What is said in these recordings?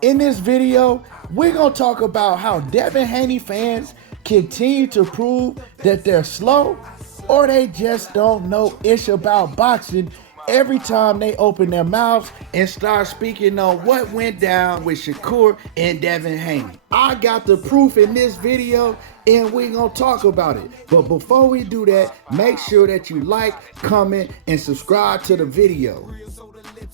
In this video, we're going to talk about how Devin Haney fans continue to prove that they're slow or they just don't know ish about boxing every time they open their mouths and start speaking on what went down with Shakur and Devin Haney. I got the proof in this video and we're going to talk about it. But before we do that, make sure that you like, comment, and subscribe to the video.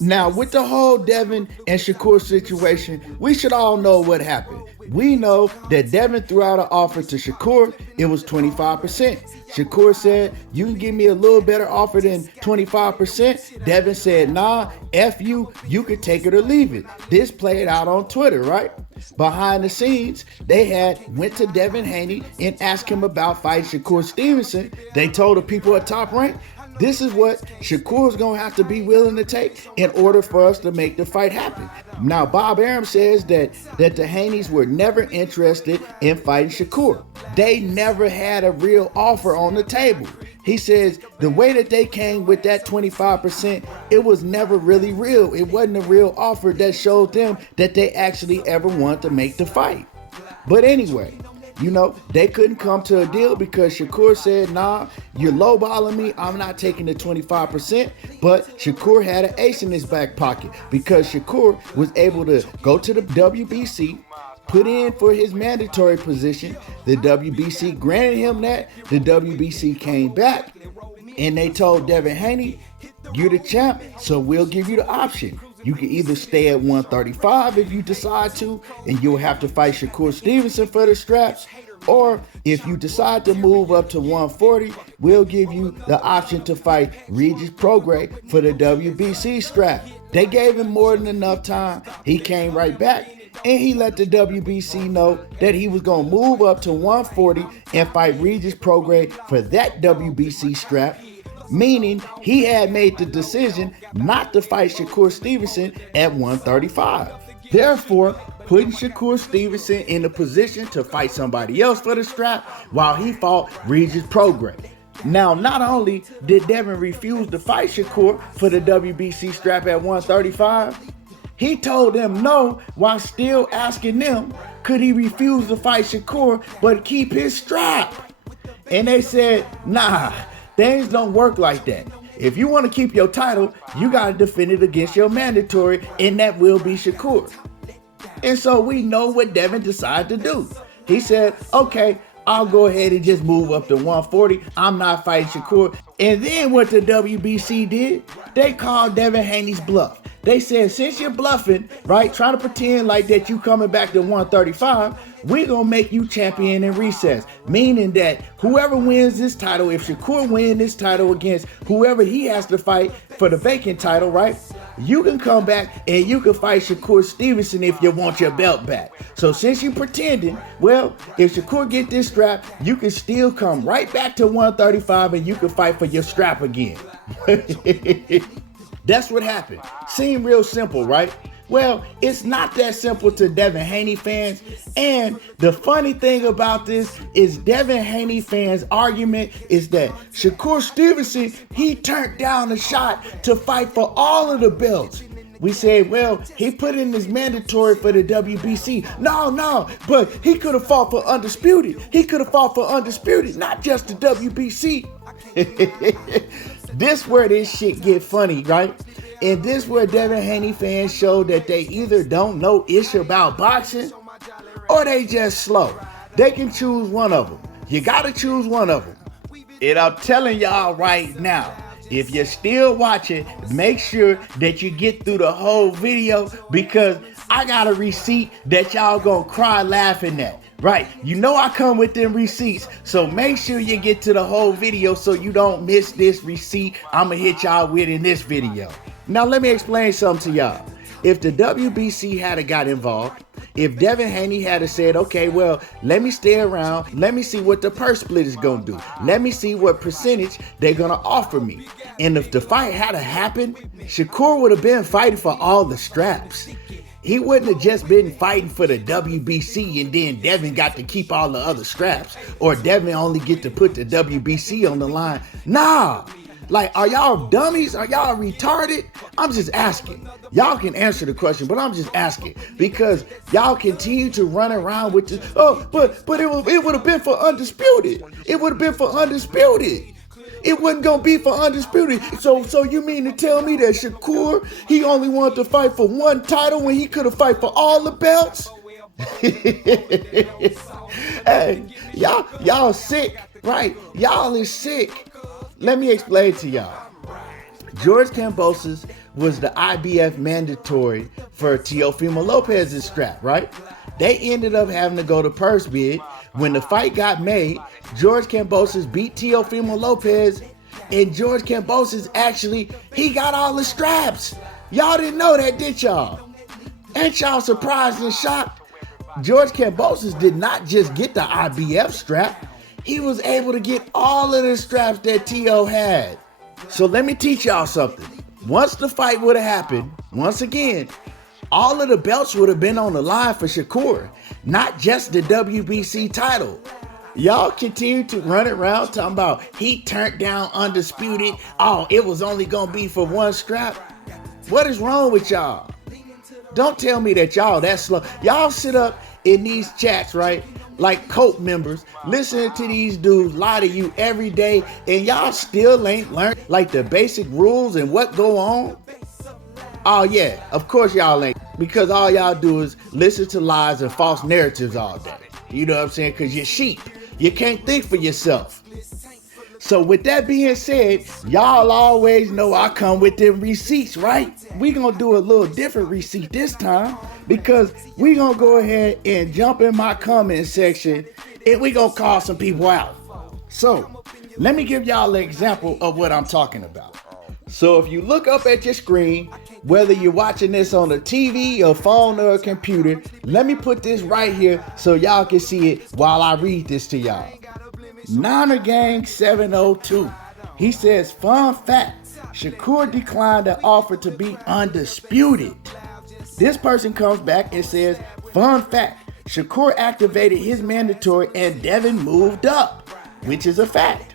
Now, with the whole Devin and Shakur situation, we should all know what happened. We know that Devin threw out an offer to Shakur. It was 25%. Shakur said, you can give me a little better offer than 25%. Devin said, nah, F you can take it or leave it. This played out on Twitter, right? Behind the scenes, they went to Devin Haney and asked him about fighting Shakur Stevenson. They told the people at Top Rank, this is what Shakur's going to have to be willing to take in order for us to make the fight happen. Now, Bob Arum says that the Haneys were never interested in fighting Shakur. They never had a real offer on the table. He says the way that they came with that 25%, it was never really real. It wasn't a real offer that showed them that they actually ever wanted to make the fight. But anyway, they couldn't come to a deal because Shakur said, nah, you're lowballing me. I'm not taking the 25%. But Shakur had an ace in his back pocket because Shakur was able to go to the WBC, put in for his mandatory position. The WBC granted him that. The WBC came back and they told Devin Haney, you're the champ, so we'll give you the option. You can either stay at 135 if you decide to, and you'll have to fight Shakur Stevenson for the straps. Or if you decide to move up to 140, we'll give you the option to fight Regis Prograis for the WBC strap. They gave him more than enough time. He came right back and he let the WBC know that he was going to move up to 140 and fight Regis Prograis for that WBC strap. Meaning he had made the decision not to fight Shakur Stevenson at 135. Therefore, putting Shakur Stevenson in a position to fight somebody else for the strap while he fought Regis Prograis. Now, not only did Devin refuse to fight Shakur for the WBC strap at 135, he told them no while still asking them could he refuse to fight Shakur but keep his strap. And they said, nah. Things don't work like that. If you want to keep your title, you got to defend it against your mandatory, and that will be Shakur. And so we know what Devin decided to do. He said, okay, I'll go ahead and just move up to 140. I'm not fighting Shakur. And then what the WBC did, they called Devin Haney's bluff. They said, since you're bluffing, right, trying to pretend like that you coming back to 135, we're going to make you champion in recess. Meaning that whoever wins this title, if Shakur wins this title against whoever he has to fight for the vacant title, right, you can come back and you can fight Shakur Stevenson if you want your belt back. So since you're pretending, well, if Shakur get this strap, you can still come right back to 135 and you can fight for your strap again. That's what happened. Seemed real simple, right? Well, it's not that simple to Devin Haney fans. And the funny thing about this is Devin Haney fans' argument is that Shakur Stevenson, he turned down a shot to fight for all of the belts. We said, well, he put in his mandatory for the WBC. No, but he could have fought for Undisputed. He could have fought for Undisputed, not just the WBC. This where this shit get funny, right? And this where Devin Haney fans show that they either don't know ish about boxing or they just slow. They can choose one of them. You gotta choose one of them. And I'm telling y'all right now, if you're still watching, make sure that you get through the whole video because I got a receipt that y'all gonna cry laughing at. Right, I come with them receipts, so make sure you get to the whole video so you don't miss this receipt I'ma hit y'all with in this video. Now let me explain something to y'all. If the WBC had got involved, if Devin Haney had said, okay, well, let me stay around, let me see what the purse split is gonna do, let me see what percentage they're gonna offer me. And if the fight had happened, Shakur would have been fighting for all the straps. He wouldn't have just been fighting for the WBC and then Devin got to keep all the other straps, or Devin only get to put the WBC on the line. Nah, Like, are y'all dummies? Are y'all retarded? I'm just asking. Y'all can answer the question, but I'm just asking because y'all continue to run around with this. Oh, but it would have been for Undisputed. It would have been for Undisputed. It wasn't gonna be for Undisputed. So you mean to tell me that Shakur, he only wanted to fight for one title when he could have fight for all the belts? Hey, y'all sick, right? Y'all is sick. Let me explain to y'all. George Kambosos was the IBF mandatory for Teofimo Lopez's strap, right? They ended up having to go to purse bid. When the fight got made, George Kambosos beat Teofimo Lopez, and George Kambosos actually, he got all the straps. Y'all didn't know that, did y'all? Ain't y'all surprised and shocked? George Kambosos did not just get the IBF strap, he was able to get all of the straps that T.O. had. So let me teach y'all something. Once the fight would have happened, once again, all of the belts would have been on the line for Shakur, not just the WBC title. Y'all continue to run around talking about he turned down Undisputed. Oh, it was only gonna be for one strap. What is wrong with y'all? Don't tell me that y'all that slow. Y'all sit up in these chats, right? Like cult members, listening to these dudes lie to you every day, and y'all still ain't learned like the basic rules and what go on. Oh yeah, of course y'all ain't, because all y'all do is listen to lies and false narratives all day. You know what I'm saying? Because you're sheep. You can't think for yourself. So with that being said, y'all always know I come with them receipts, right? We gonna do a little different receipt this time because we gonna go ahead and jump in my comment section and we gonna call some people out. So let me give y'all an example of what I'm talking about. So if you look up at your screen, whether you're watching this on a TV, a phone, or a computer, let me put this right here so y'all can see it while I read this to y'all. Niner Gang 702. He says, fun fact, Shakur declined an offer to be Undisputed. This person comes back and says, fun fact, Shakur activated his mandatory and Devin moved up, which is a fact.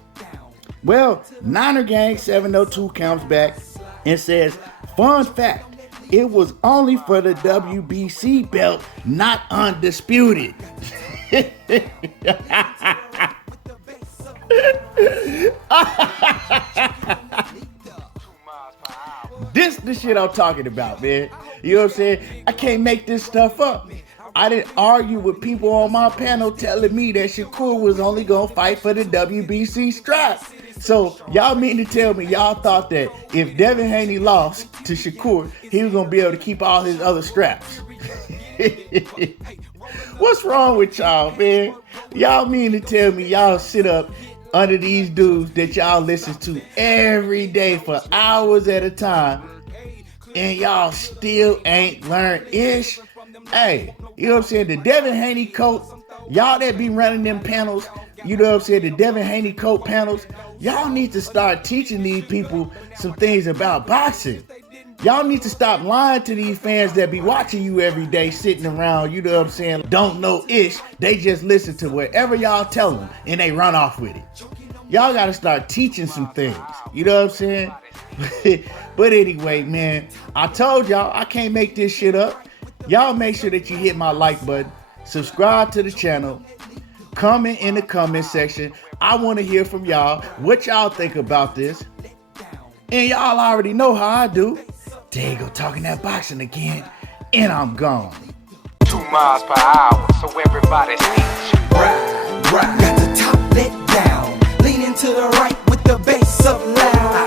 Well, Niner Gang 702 comes back and says, fun fact, it was only for the WBC belt, not Undisputed. This the shit I'm talking about, man. You know what I'm saying? I can't make this stuff up. I didn't argue with people on my panel telling me that Shakur was only gonna fight for the WBC strap. So y'all mean to tell me y'all thought that if Devin Haney lost to Shakur, he was gonna be able to keep all his other straps? What's wrong with y'all, man? Y'all mean to tell me y'all sit up under these dudes that y'all listen to every day for hours at a time and y'all still ain't learned ish? Hey, you know what I'm saying? The Devin Haney coach, y'all that be running them panels, you know what I'm saying? The Devin Haney coach panels, y'all need to start teaching these people some things about boxing. Y'all need to stop lying to these fans that be watching you every day, sitting around, you know what I'm saying, don't know ish. They just listen to whatever y'all tell them and they run off with it. Y'all got to start teaching some things, you know what I'm saying? But anyway, man, I told y'all I can't make this shit up. Y'all make sure that you hit my like button, subscribe to the channel, comment in the comment section. I want to hear from y'all what y'all think about this. And y'all already know how I do. There you go, talking that boxing again, and I'm gone. 2 miles per hour, so everybody sees you. Got the top let down, leaning to the right with the bass up loud.